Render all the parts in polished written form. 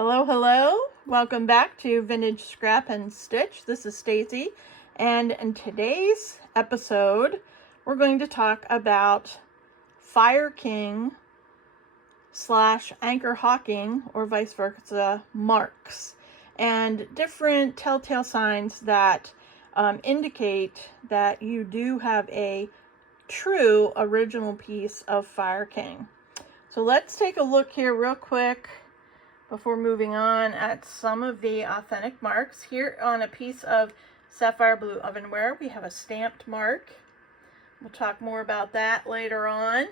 Hello, hello. Welcome back to Vintage Scrap and Stitch. This is Stacy, and in today's episode, we're going to talk about Fire King / Anchor Hocking, or vice versa, marks, and different telltale signs that indicate that you do have a true original piece of Fire King. So let's take a look here real quick before moving on at some of the authentic marks. Here on a piece of sapphire blue ovenware, we have a stamped mark. We'll talk more about that later on.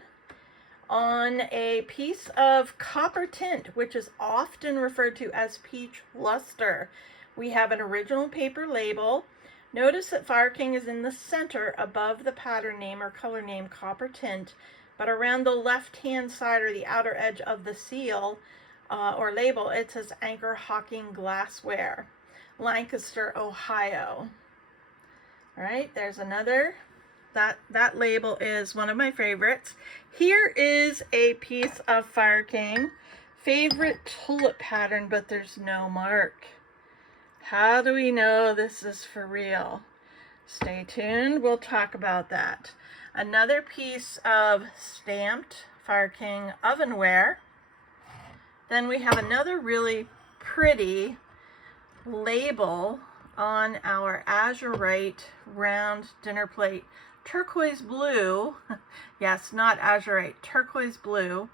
On a piece of copper tint, which is often referred to as peach luster, we have an original paper label. Notice that Fire King is in the center above the pattern name or color name copper tint, but around the left-hand side or the outer edge of the seal or label, it says Anchor Hocking Glassware, Lancaster, Ohio. All right, there's another. That label is one of my favorites. Here is a piece of Fire King. Favorite tulip pattern, but there's no mark. How do we know this is for real? Stay tuned, we'll talk about that. Another piece of stamped Fire King ovenware. Then we have another really pretty label on our azurite round dinner plate. Turquoise blue, yes, not azurite, turquoise blue.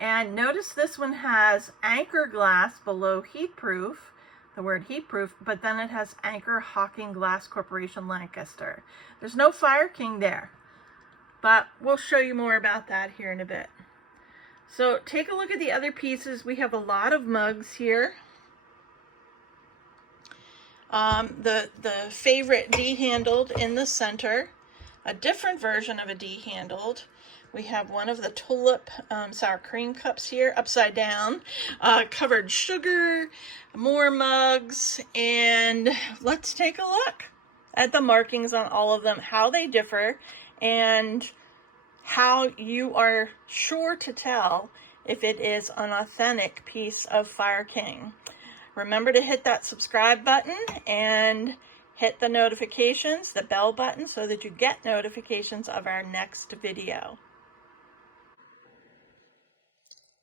And notice this one has anchor glass below heat proof, the word heat proof, but then it has Anchor Hocking Glass Corporation Lancaster. There's no Fire King there, but we'll show you more about that here in a bit. So take a look at the other pieces. We have a lot of mugs here. The favorite D-handled in the center, a different version of a D-handled. We have one of the tulip sour cream cups here, upside down, covered sugar, more mugs, and let's take a look at the markings on all of them, how they differ, and how you are sure to tell if it is an authentic piece of Fire King. Remember to hit that subscribe button and hit the notifications, the bell button, so that you get notifications of our next video.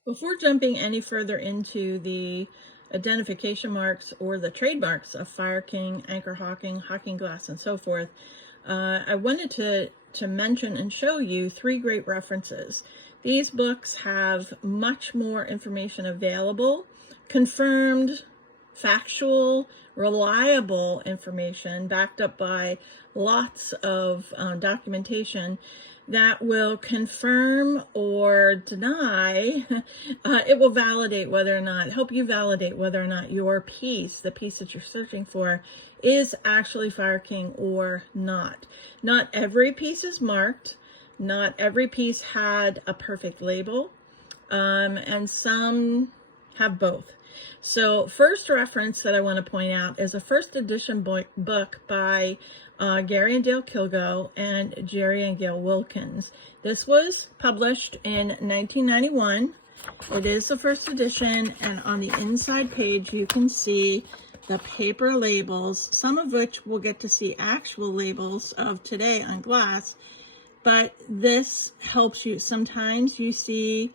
Before jumping any further into the identification marks or the trademarks of Fire King, Anchor Hocking, Hocking Glass, and so forth, I wanted to mention and show you 3 great references. These books have much more information available, confirmed, factual, reliable information backed up by lots of documentation that will confirm or deny. It will validate whether or not, help you validate whether or not your piece, the piece that you're searching for, is actually Fire King or not. Not every piece is marked. Not every piece had a perfect label. And some have both. So first reference that I want to point out is a first edition book by Gary and Dale Kilgo and Jerry and Gail Wilkins. This was published in 1991. It is the first edition, and on the inside page you can see the paper labels, some of which we'll get to see actual labels of today on glass, but this helps you. Sometimes you see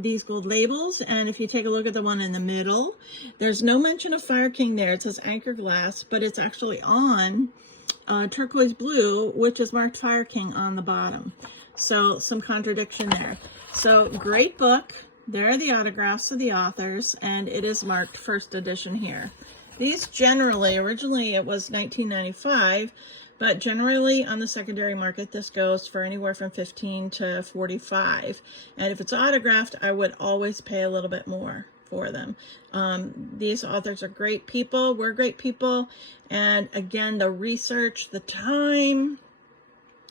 these gold labels, and if you take a look at the one in the middle, there's no mention of Fire King there. It says Anchor Glass, but it's actually on turquoise blue, which is marked Fire King on the bottom. So some contradiction there. So great book. There are the autographs of the authors, and it is marked first edition here. These generally, originally it was $19.95, but generally on the secondary market, this goes for anywhere from $15 to $45. And if it's autographed, I would always pay a little bit more for them. These authors are great people. We're great people. And again, the research, the time,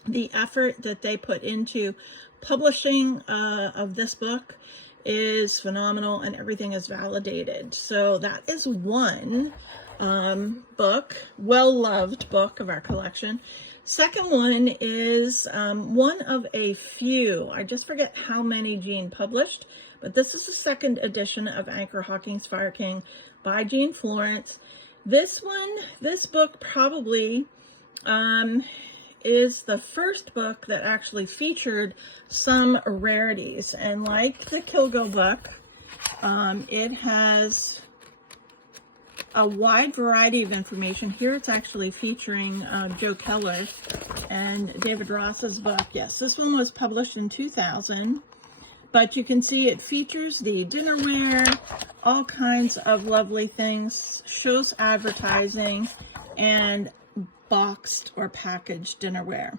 the effort that they put into publishing of this book is phenomenal, and everything is validated. So that is one book, well-loved book of our collection. Second one is one of a few. I just forget how many Jean published, but this is the second edition of Anchor Hocking's Fire King by Jean Florence. This book probably is the first book that actually featured some rarities. And like the Kilgo book, it has a wide variety of information. Here it's actually featuring Joe Keller and David Ross's book. Yes, this one was published in 2000, but you can see it features the dinnerware, all kinds of lovely things, shows advertising, and boxed or packaged dinnerware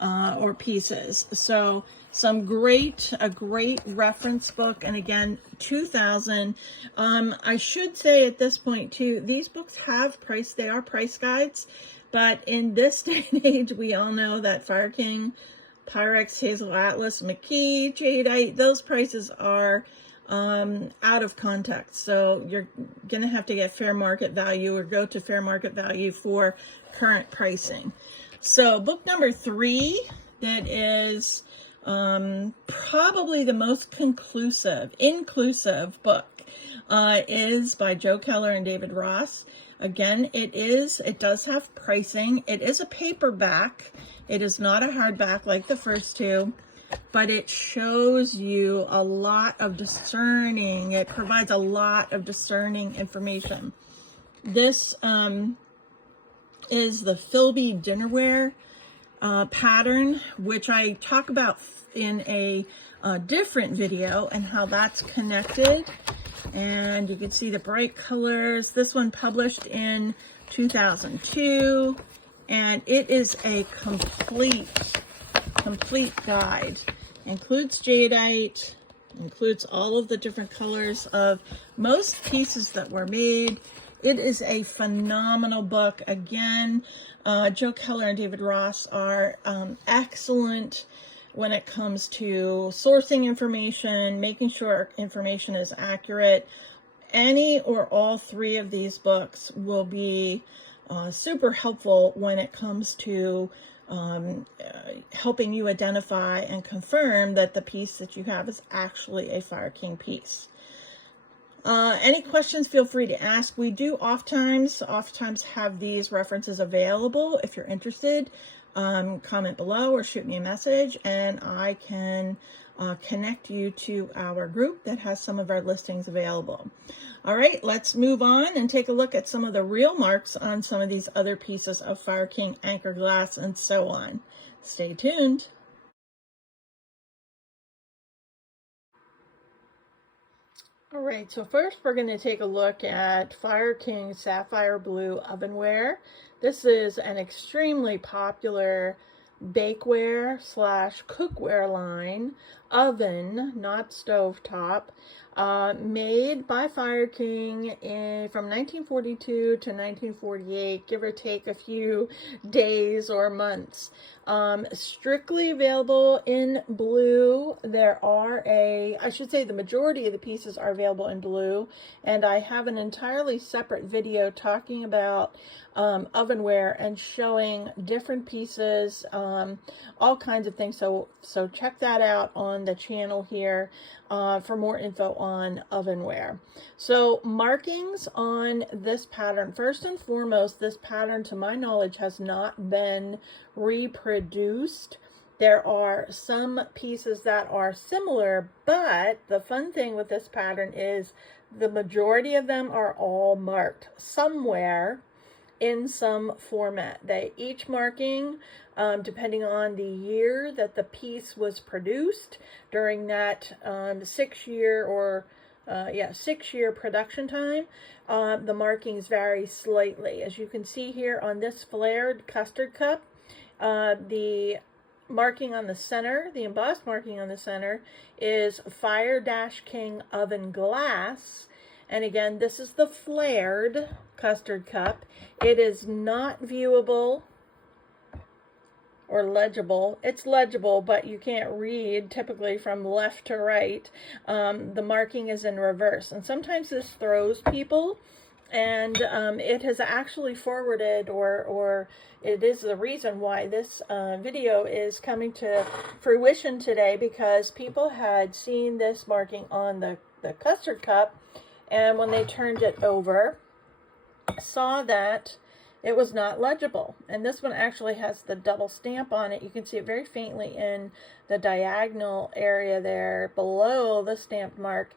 or pieces. So a great reference book. And again, 2000. I should say at this point too, these books have price, they are price guides, but in this day and age, we all know that Fire King, Pyrex, Hazel Atlas, McKee, Jadeite, those prices are out of context. So you're going to have to get fair market value or go to fair market value for current pricing. So book number 3, that is probably the most inclusive book, is by Joe Keller and David Ross. Again, it does have pricing. It is a paperback. It is not a hardback like the first two, but it shows you a lot of discerning. It provides a lot of discerning information. This is the Philby dinnerware pattern, which I talk about in a different video and how that's connected. And you can see the bright colors. This one published in 2002, and it is a complete guide. Includes jadeite, includes all of the different colors of most pieces that were made. It is a phenomenal book. Again, Joe Keller and David Ross are excellent when it comes to sourcing information, making sure information is accurate. Any or all 3 of these books will be super helpful when it comes to helping you identify and confirm that the piece that you have is actually a Fire King piece. Any questions, feel free to ask. We do oftentimes have these references available. If you're interested, comment below or shoot me a message, and I can connect you to our group that has some of our listings available. All right, let's move on and take a look at some of the real marks on some of these other pieces of Fire King anchor glass and so on. Stay tuned. All right, so first we're going to take a look at Fire King Sapphire Blue Ovenware. This is an extremely popular bakeware / cookware line, oven, not stovetop, made by Fire King from 1942 to 1948, give or take a few days or months. Strictly available in blue. I should say the majority of the pieces are available in blue, and I have an entirely separate video talking about ovenware and showing different pieces, all kinds of things. So check that out on the channel here for more info on ovenware. So markings on this pattern. First and foremost, this pattern, to my knowledge, has not been reproduced. There are some pieces that are similar, but the fun thing with this pattern is the majority of them are all marked somewhere in some format. They each marking, depending on the year that the piece was produced during that 6-year production time, the markings vary slightly. As you can see here on this flared custard cup, the marking on the center, the embossed marking on the center, is Fire King Oven Glass. And again, this is the flared custard cup. It is not viewable or legible. It's legible, but you can't read typically from left to right. The marking is in reverse. And sometimes this throws people And it has actually forwarded, or it is the reason why this video is coming to fruition today, because people had seen this marking on the custard cup, and when they turned it over, saw that it was not legible. And this one actually has the double stamp on it. You can see it very faintly in the diagonal area there below the stamped mark.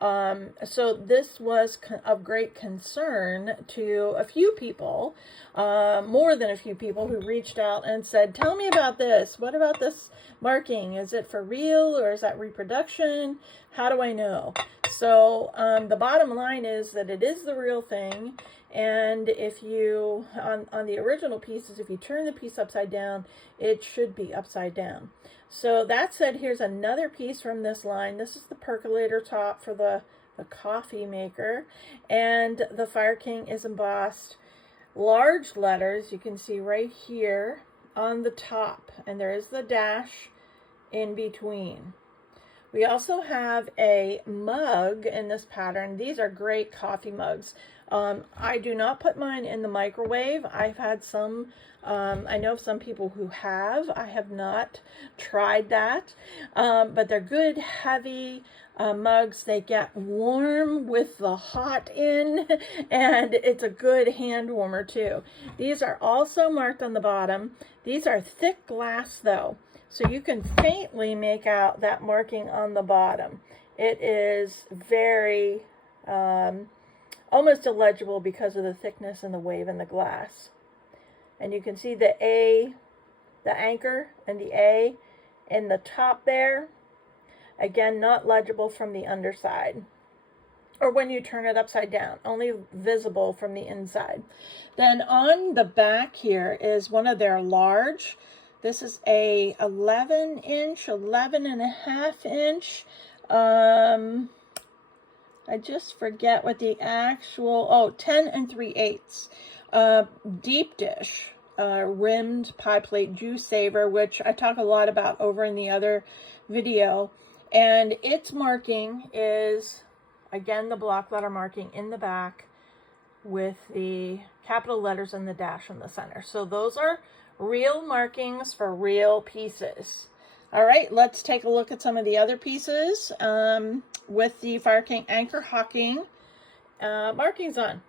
So this was of great concern to a few people, more than a few people, who reached out and said, tell me about this. What about this marking? Is it for real, or is that reproduction? How do I know? So the bottom line is that it is the real thing. And if you, on the original pieces, if you turn the piece upside down, it should be upside down. So that said, here's another piece from this line. This is the percolator top for the coffee maker. And the Fire King is embossed large letters. You can see right here on the top. And there is the dash in between. We also have a mug in this pattern. These are great coffee mugs. I do not put mine in the microwave. I've had some, I know some people who have. I have not tried that, but they're good, heavy mugs. They get warm with the hot in, and it's a good hand warmer too. These are also marked on the bottom. These are thick glass though, so you can faintly make out that marking on the bottom. It is very almost illegible because of the thickness and the wave in the glass. And you can see the A, the anchor and the A in the top there. Again, not legible from the underside, or when you turn it upside down, only visible from the inside. Then on the back here is one of their large, this is a 11 and a half inch, I just forget what the actual, 10 3/8 deep dish rimmed pie plate juice saver, which I talk a lot about over in the other video. And its marking is, again, the block letter marking in the back with the capital letters and the dash in the center. So those are real markings for real pieces. All right, let's take a look at some of the other pieces with the Fire King Anchor Hocking markings on.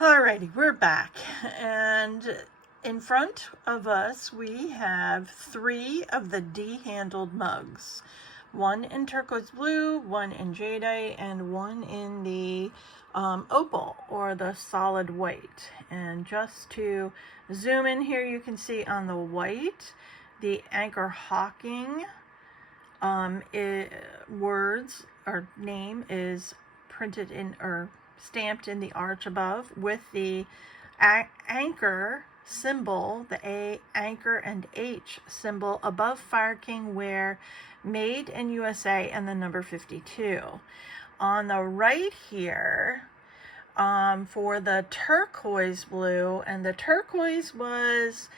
Alrighty, we're back, and in front of us we have 3 of the D-handled mugs. One in turquoise blue, one in jadeite, and one in the opal, or the solid white. And just to zoom in here, you can see on the white, the Anchor Hocking words or name is printed in, or stamped in, the arch above, with the anchor symbol, the A, anchor, and H symbol above Fire King Ware, made in USA, and the number 52. On the right here, for the turquoise blue, and the turquoise was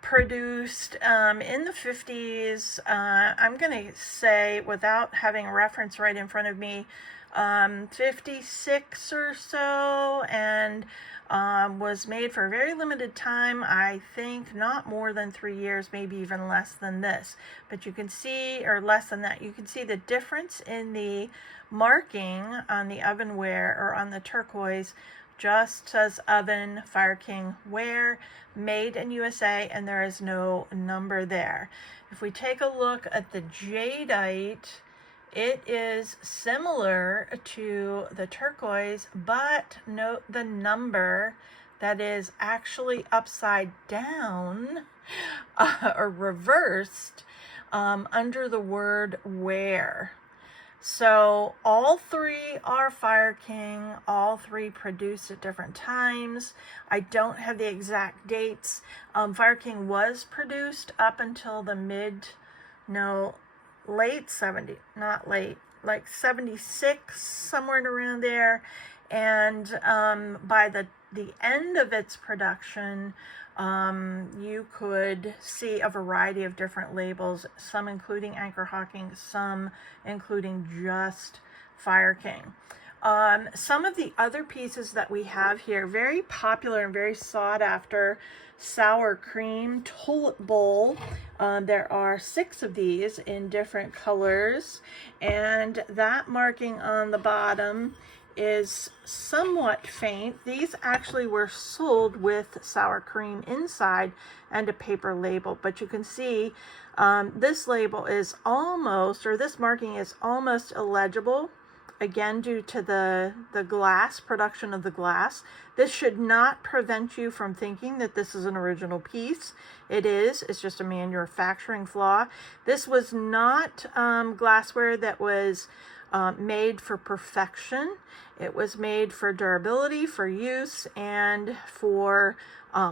produced in the 50s, I'm going to say, without having a reference right in front of me, 56 or so, and was made for a very limited time. I think not more than 3 years, maybe even less than this. But you can see, or less than that, you can see the difference in the marking on the Ovenware, or on the turquoise. Just says Oven, Fire King Ware, made in USA, and there is no number there. If we take a look at the jadeite, it is similar to the turquoise, but note the number that is actually upside down or reversed under the word ware. So all 3 are Fire King, all 3 produced at different times. I don't have the exact dates. Fire King was produced up until the late 70s, not late, like 76, somewhere around there. And by the end of its production, you could see a variety of different labels, some including Anchor Hocking, some including just Fire King. Some of the other pieces that we have here, very popular and very sought after, sour cream tulip bowl. There are 6 of these in different colors, and that marking on the bottom is somewhat faint. These actually were sold with sour cream inside and a paper label, but you can see this label is almost, or this marking is almost illegible, again due to the glass, production of the glass. This should not prevent you from thinking that this is an original piece. It is. It's just a manufacturing flaw. This was not glassware that was made for perfection. It was made for durability, for use, and for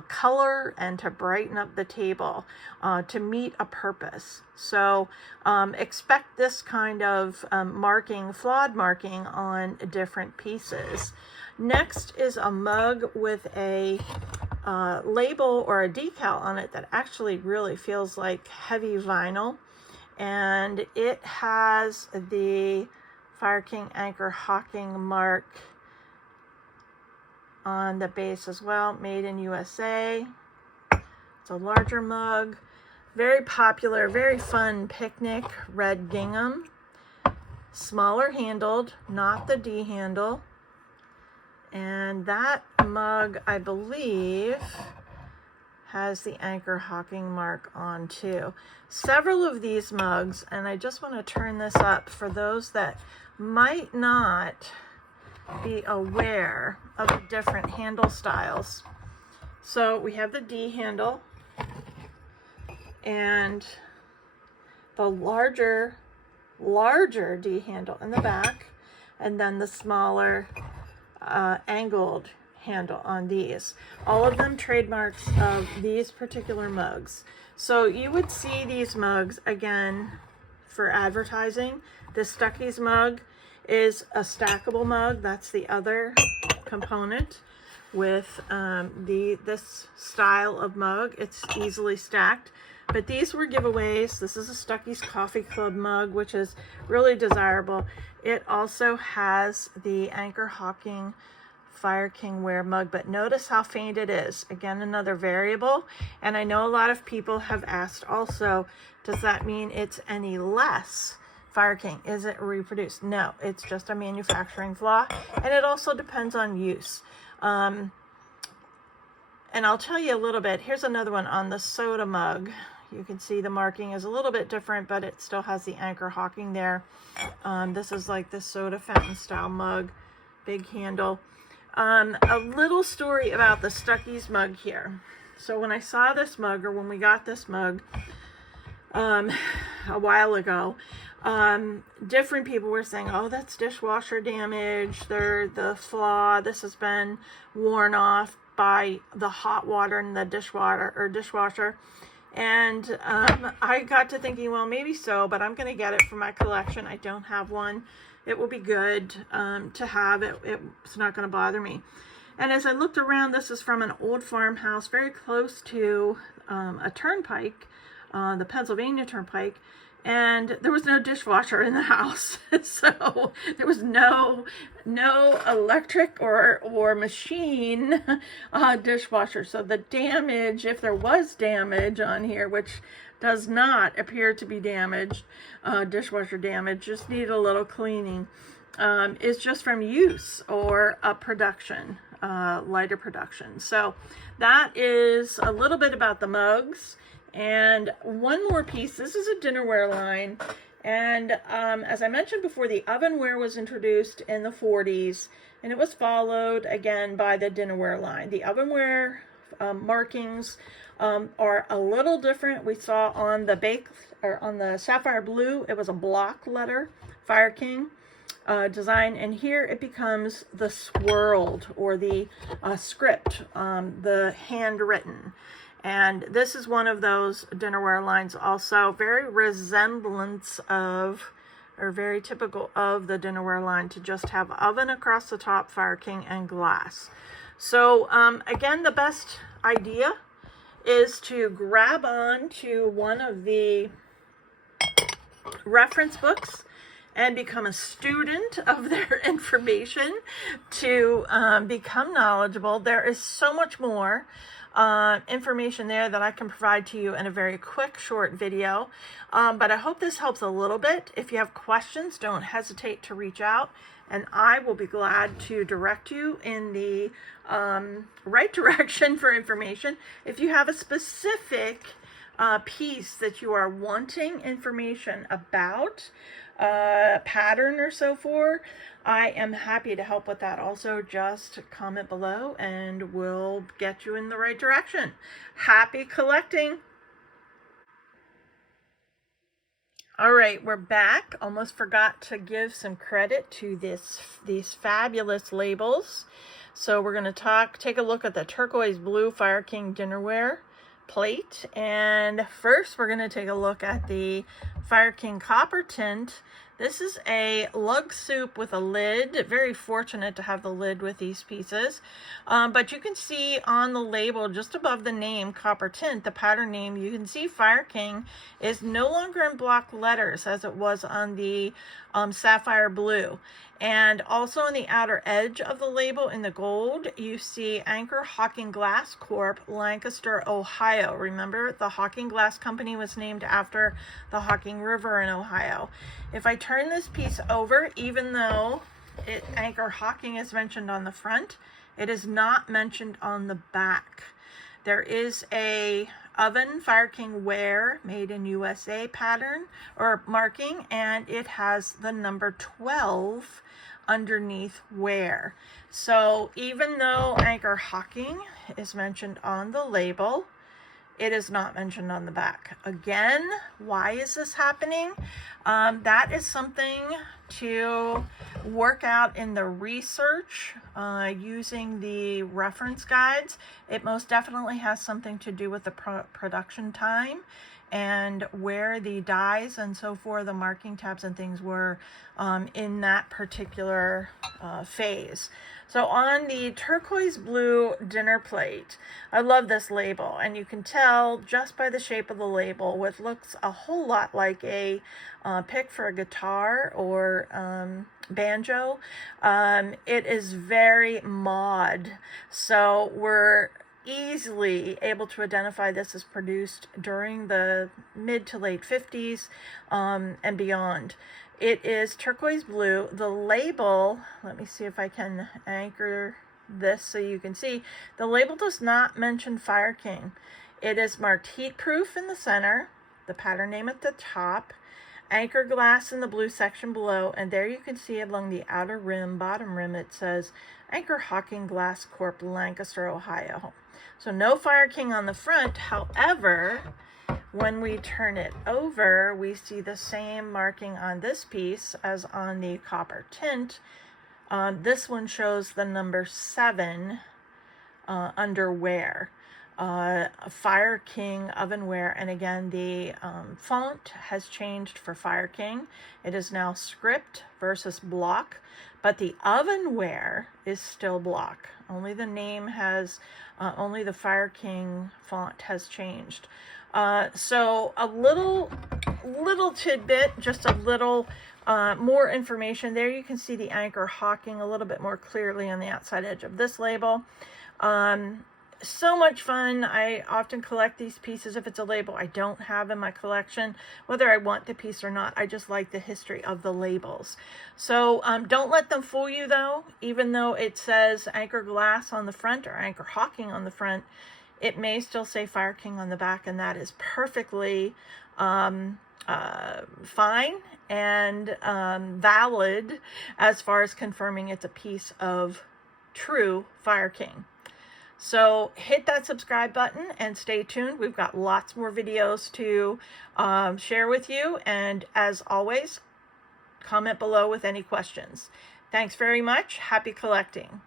color, and to brighten up the table, to meet a purpose. So expect this kind of marking, flawed marking on different pieces. Next is a mug with a label or a decal on it that actually really feels like heavy vinyl, and it has the Fire King Anchor Hocking mark on the base as well, made in USA. It's a larger mug, very popular, very fun picnic, red gingham, smaller handled, not the D handle. And that mug, I believe, has the Anchor Hocking mark on too. Several of these mugs, and I just want to turn this up for those that might not be aware of the different handle styles. So we have the D handle and the larger D handle in the back, and then the smaller angled handle on these. All of them trademarks of these particular mugs. So you would see these mugs again for advertising. This Stuckey's mug is a stackable mug. That's the other component with this style of mug. It's easily stacked. But these were giveaways. This is a Stuckey's Coffee Club mug, which is really desirable. It also has the Anchor Hocking Fire King Ware mug, but notice how faint it is. Again, another variable. And I know a lot of people have asked also, does that mean it's any less Fire King? Is it reproduced? No, it's just a manufacturing flaw. And it also depends on use. And I'll tell you a little bit. Here's another one on the soda mug. You can see the marking is a little bit different, but it still has the Anchor Hocking there. This is like the soda fountain style mug, big handle. A little story about the Stuckey's mug here. So when I saw this mug, or when we got this mug a while ago, different people were saying, oh, that's dishwasher damage. The flaw, this has been worn off by the hot water in the dishwasher. And I got to thinking, well, maybe so, but I'm going to get it for my collection. I don't have one. It will be good to have. It's not going to bother me. And as I looked around, this is from an old farmhouse very close to a turnpike, the Pennsylvania Turnpike, and there was no dishwasher in the house. So there was no electric or machine dishwasher. So the damage, if there was damage on here, which does not appear to be damaged, dishwasher damage, just need a little cleaning, is just from use or a production, lighter production. So that is a little bit about the mugs. And one more piece. This is a dinnerware line, and as I mentioned before, the Ovenware was introduced in the 40s, and it was followed again by the dinnerware line. The Ovenware markings are a little different. We saw on the sapphire blue, it was a block letter, Fire King design, and here it becomes the swirled, or the script, the handwritten. And this is one of those dinnerware lines also, very resemblance of, or very typical of the dinnerware line, to just have oven across the top, Fire King, and glass. So again, the best idea is to grab on to one of the reference books and become a student of their information to become knowledgeable. There is so much more information there that I can provide to you in a very quick, short video. But I hope this helps a little bit. If you have questions, don't hesitate to reach out, and I will be glad to direct you in the right direction for information. If you have a specific piece that you are wanting information about, pattern or so forth, I am happy to help with that. Also, just comment below and we'll get you in the right direction. Happy collecting! All right, we're back. Almost forgot to give some credit to these fabulous labels. So we're going to take a look at the turquoise blue Fire King dinnerware plate, and first we're going to take a look at the Fire King copper tint. This is a lug soup with a lid. Very fortunate to have the lid with these pieces. But you can see on the label, just above the name copper tint, the pattern name, you can see Fire King is no longer in block letters as it was on the sapphire blue. And also on the outer edge of the label in the gold, you see Anchor Hocking Glass Corp, Lancaster, Ohio. Remember, the Hocking Glass Company was named after the Hocking River in Ohio. If I turn this piece over, even though Anchor Hocking is mentioned on the front, it is not mentioned on the back. There is a oven Fire King ware made in USA pattern or marking, and it has the number 12 underneath ware. So even though Anchor Hocking is mentioned on the label, it is not mentioned on the back. Again, why is this happening? That is something to work out in the research using the reference guides. It most definitely has something to do with the production time and where the dies and so forth, the marking tabs and things were in that particular phase. So on the turquoise blue dinner plate, I love this label, and you can tell just by the shape of the label, what looks a whole lot like a pick for a guitar or banjo. It is very mod, so we're easily able to identify this as produced during the mid to late 50s and beyond. It is turquoise blue. The label, let me see if I can anchor this so you can see, the label does not mention Fire King. It is marked heat proof in the center, the pattern name at the top, Anchor glass in the blue section below, and there you can see along the outer rim, bottom rim, it says Anchor Hocking Glass Corp, Lancaster, Ohio. So no Fire King on the front. However, when we turn it over, we see the same marking on this piece as on the copper tint. This one shows the number 7 under ware. Fire King Ovenware, and again the font has changed for Fire King. It is now script versus block, but the Ovenware is still block. Only the name has, only the Fire King font has changed. So a little tidbit, just a little more information. There you can see the Anchor Hocking a little bit more clearly on the outside edge of this label. So much fun. I often collect these pieces. If it's a label I don't have in my collection, whether I want the piece or not, I just like the history of the labels. So don't let them fool you though. Even though it says Anchor Glass on the front or Anchor Hocking on the front, it may still say Fire King on the back, and that is perfectly fine and valid as far as confirming it's a piece of true Fire King. So hit that subscribe button and stay tuned. We've got lots more videos to share with you. And as always, comment below with any questions. Thanks very much. Happy collecting.